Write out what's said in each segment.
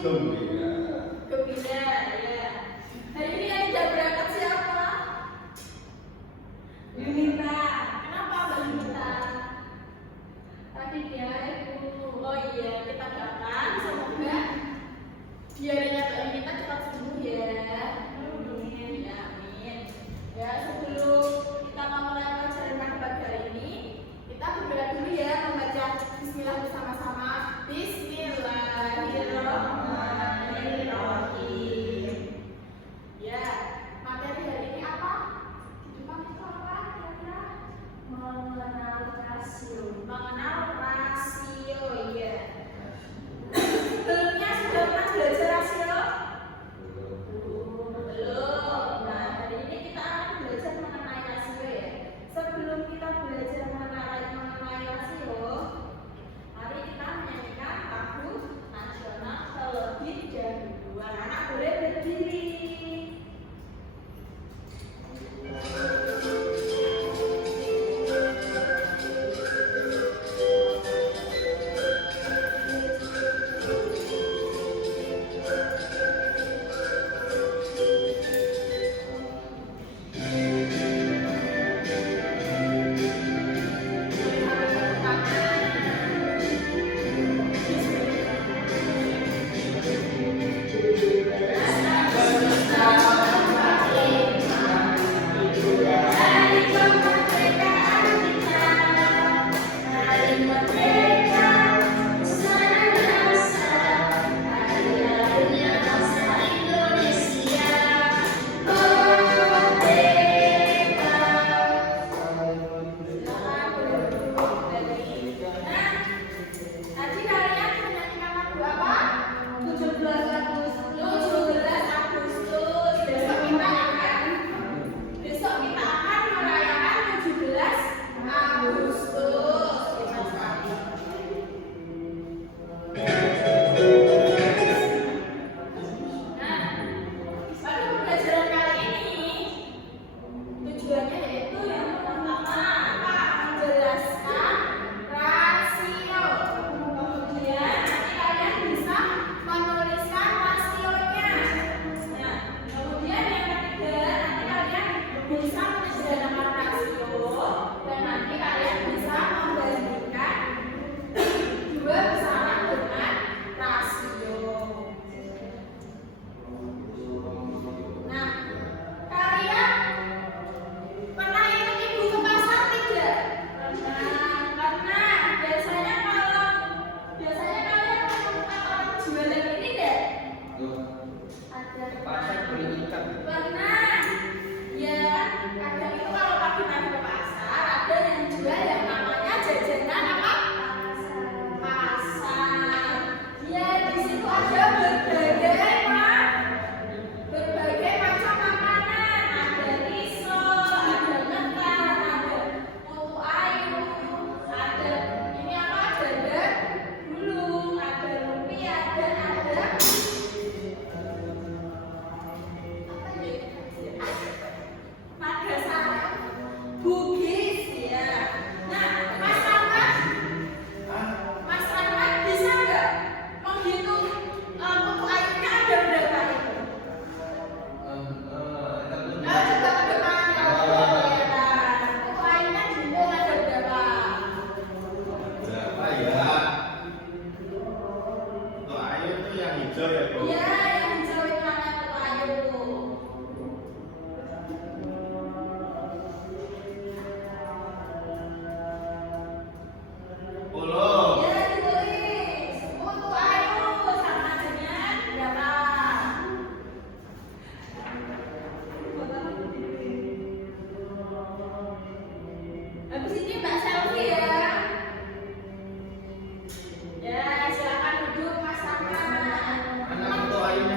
Gembira. Gembira, ya. Hari ini yang tidak berangkat siapa? Yunita. Kenapa Mbak Yunita? Tadi dia ibu. Oh iya, kita doakan semoga diarenya Mbak Yunita cepat sembuh ya. Amin. Ya, amin. Ya, sebelum kita mau mulai pelajaran pada hari ini, kita berdoa dulu ya, membaca Bismillah bersama-sama. Bismillahirrahmanirrahim. Ya, materi hari ini apa? Di depan itu apa kira-kira? Mengenal rasio. Mengenal rasio, ya. Sebelumnya sudah pernah belajar rasio? Belum. Nah, hari ini kita akan belajar mengenai rasio ya. Sebelum kita belajar mengenai rasio, mari kita menyanyikan lagu nasional terlebih dahulu. Anak-anak boleh berdiri. Anak untuk Ayu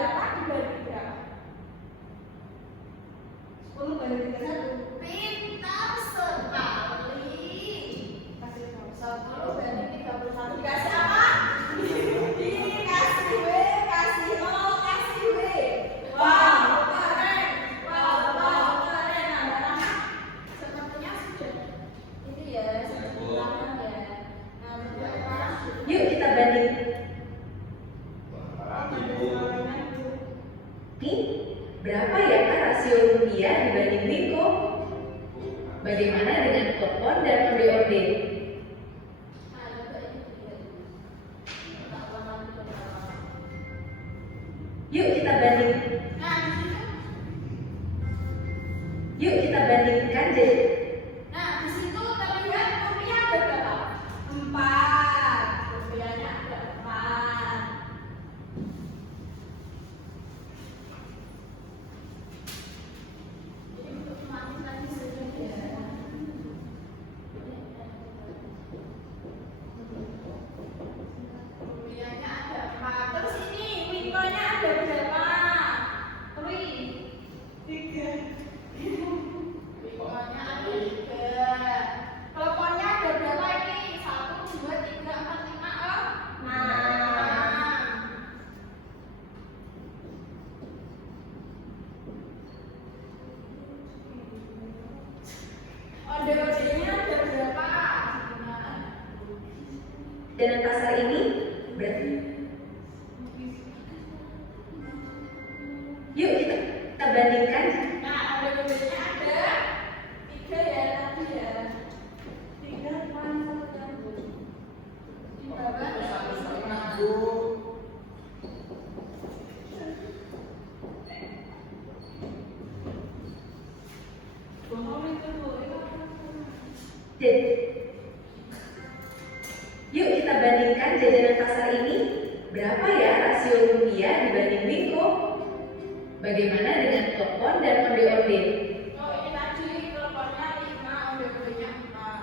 berapa dibagi berapa? 10 banding 31. Pintar sekali. Kasih 10 banding 31. Dikasih apa? Dikasih W, kasih O, kasih W. Wow, keren. Wow, keren. Nah, Mbak sepertinya sudah ini ya, sudah ulangan ya. Nah, Mbak Farah, Yuk kita banding. Nih, berapa ya Kak rasio rupiah dibanding Wiko? Bagaimana dengan telepon dan onde-onde? Yuk kita banding. nah, di situ. Yuk kita bandingkan jadi. Nah, di situ terlihat rupiah ada berapa? 4. Rupiahnya ada 4. Jadi untuk matematika saja ya. Rupiahnya ada 4. Terus ini Wikonya ada berapa? Ri. 3. Wikonya ada 3. Teleponnya ada berapa ini? 1, 2, 3, 4, 5, 6. Onde-ondenya ada berapa? Dengan pasar ini berarti. Yuk kita bandingkan. Nah, onde-ondenya ada 3 ya tadi ya. 3 1 1. Di bawah ada 1,5. Bohong itu Bu. Yuk kita bandingkan jajanan pasar ini. Berapa ya rasio rupiah dibanding Wiko? Bagaimana dengan telepon dan onde-onde? Oh, ini tadi teleponnya 5, onde-ondenya 4.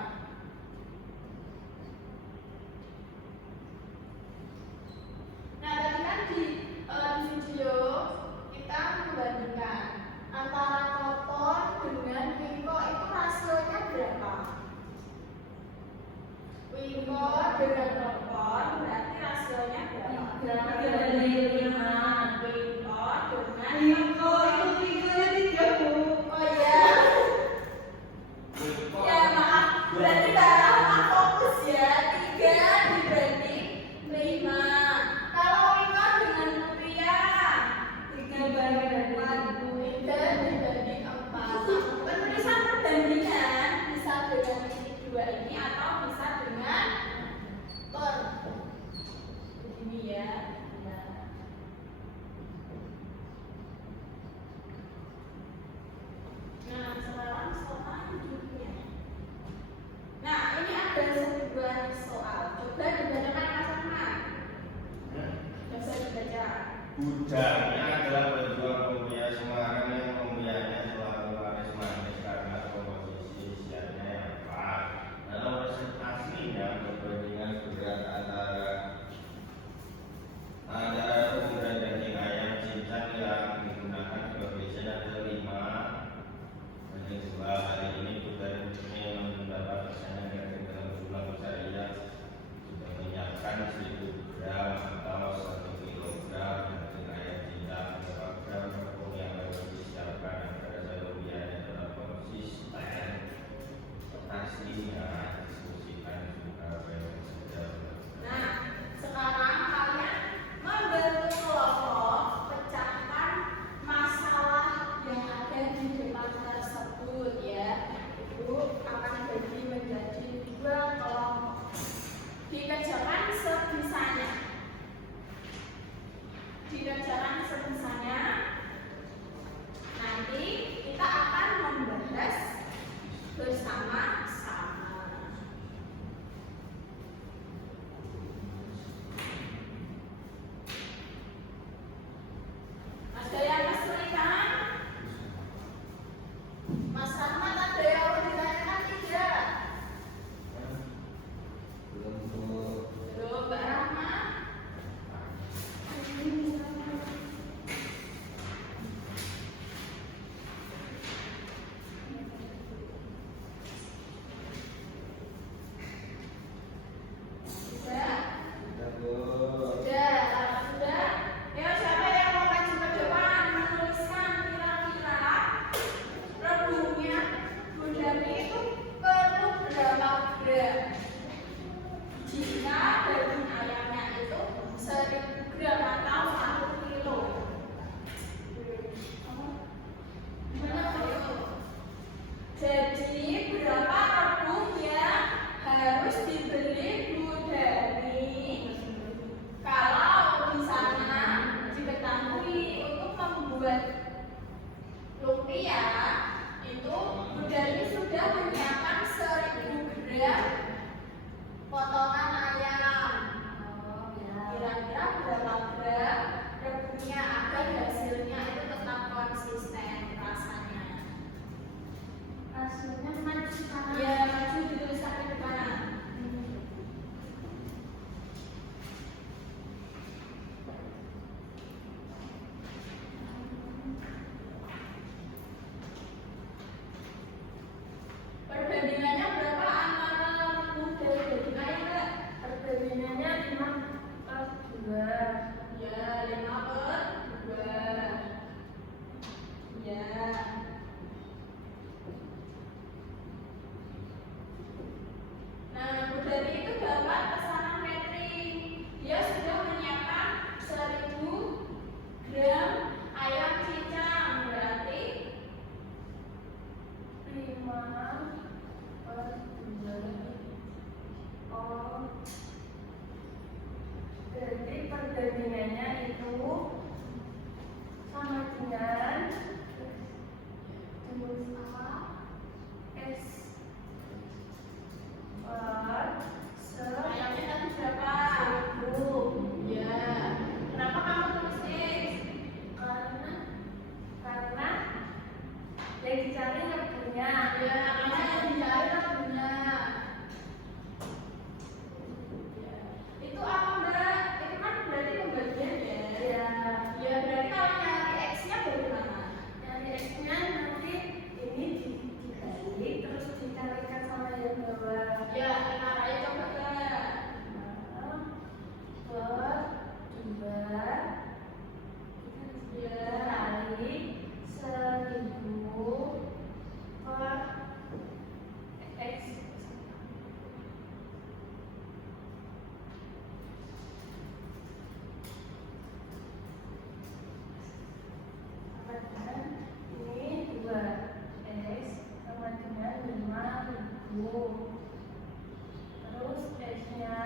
Nah, tadi kan di video kita membandingkan antara telepon dengan Wiko itu rasionya berapa? Wiko dengan telepon berarti rasionya berapa? 3/5. Wiko dengan Wiko itu Wikonya 3 Bu. oh iya. Ya maaf, berarti Mbak fokus ya 3 dibanding 5. Kalau Wiko dengan rupiah 3/4 Bu. 3 dibanding 4. Penulisan perbandingan bisa dengan ini 2 ini atau bisa dengan per begini ya. Ya. Nah, sekarang selanjutnya. Nah, ini ada sebuah soal. Coba dibacakan sama-sama. Bisa dibaca. Gudangnya adalah pejuang pemuda Semarang yang pembeliannya selalu laris manis karena komposisi isiannya yang pas. Dalam presentasinya perbandingan berat antara umur daging ayam cincang yang digunakan sebagai isian ada 5/2. Hari ini Gudang ini mendapat pesanan dari dalam jumlah besar yang sudah menyiapkan 1000 gram atau 1 kilogram daging ayam cincang. membuat lumpia itu Bunda Dewi sudah menyiapkan 1000 gram potongan ayam. Kira-kira berapa gram rebunya agar hasilnya itu tetap konsisten rasanya? Hasilnya maju sekarang. Ya, maju dituliskan di depan. Perbandingannya berapa antara rebu dan daging ayam, Kak? Perbandingannya 5/2. Ya, 5/2. Ya. Nah, Bu Dani itu dapat pesanan catering. Dia sudah menyiapkan 1000 gram ayam cincang. Berarti 5/2. Oh, berarti perbandingannya itu sama dengan rumus A S per ayamnya tadi berapa? 1000. Ya. Kenapa kamu tulis X? Karena yang dicari rebunya. Ya, karena yang dicari rebunya. Itu apa, Mbak? Itu kan berarti pembagian ya? Ya, Ya, berarti kalau nyari X-nya bagaimana? dari X-nya nanti ini dibalik terus dikalikan sama yang bawah. Ya, kita raya coba, Mbak. Per 2 Ya. kali 1000 per X. Sama dengan ini 2 X sama dengan 5000. Terus X-nya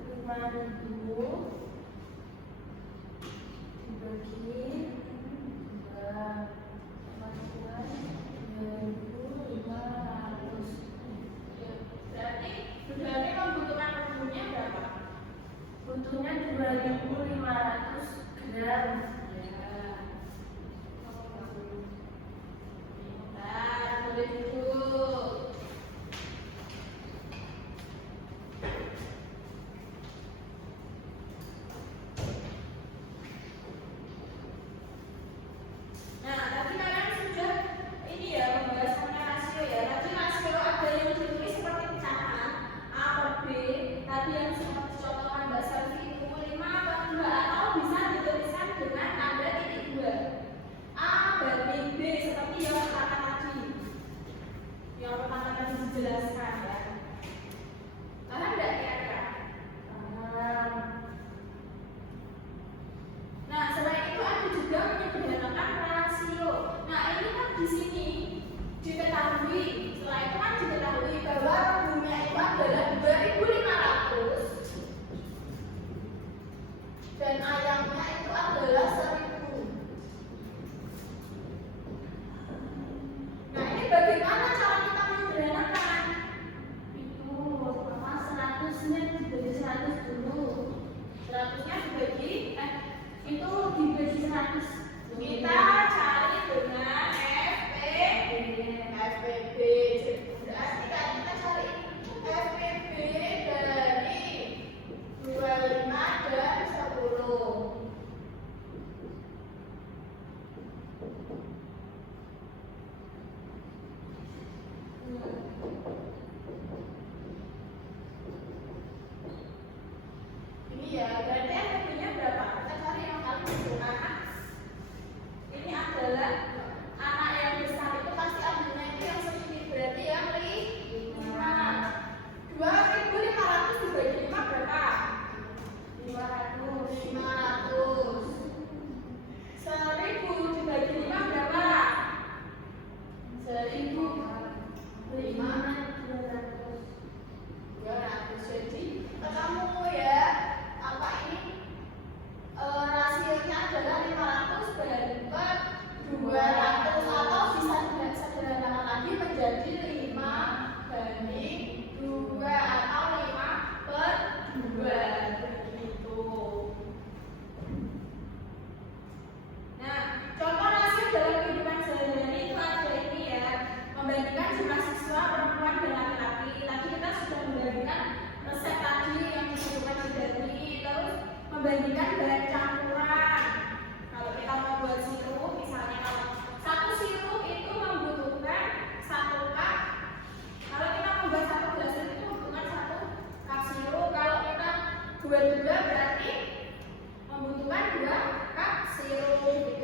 5000 dibagi 2 sama dengan 2500. Ya. Berarti Bu Dani membutuhkan rebunya berapa? Butuhnya 2500 gram. Ya. Bentar, boleh duduk. Nah, tadi kalian sudah ini ya membahas mengenai rasio ya. Tadi rasio ada yang ditulis seperti pecahan A per B. Tadi yang seperti contohan Mbak Selvi itu 5/2 atau bisa dituliskan dengan ada titik 2. A banding B seperti yang pertama tadi. Yang pertama tadi dijelaskan ya. Paham nggak kira-kira? Paham. Nah, selain itu ada juga menyederhanakan rasio. Nah, ini kan di sini diketahui, setelah itu kan diketahui bahwa rebunya itu adalah 2500 dan ayamnya itu adalah 1000. Nah, ini bagaimana cara kita menyederhanakan? Itu apa 100-nya dibagi 100 dulu. 100-nya dibagi, Itu dibagi 100. kita cari dengan FPB. Berarti kan kita cari FPB dari 25 dan 10. Ini ya, berarti FPB-nya berapa? Kita cari yang paling sederhana. Ini adalah anak yang besar itu pasti ambilnya itu yang segini, berarti yang 5. 2500 dibagi 5 berapa? 500. 1000 dibagi 5 berapa? membandingkan bahan campuran. Kalau kita mau buat sirup, misalnya kalau satu sirup itu membutuhkan 1 cup. Kalau kita membuat 1 gelas sirup itu membutuhkan 1 cup sirup. Kalau kita buat 2 berarti membutuhkan 2 cup sirup.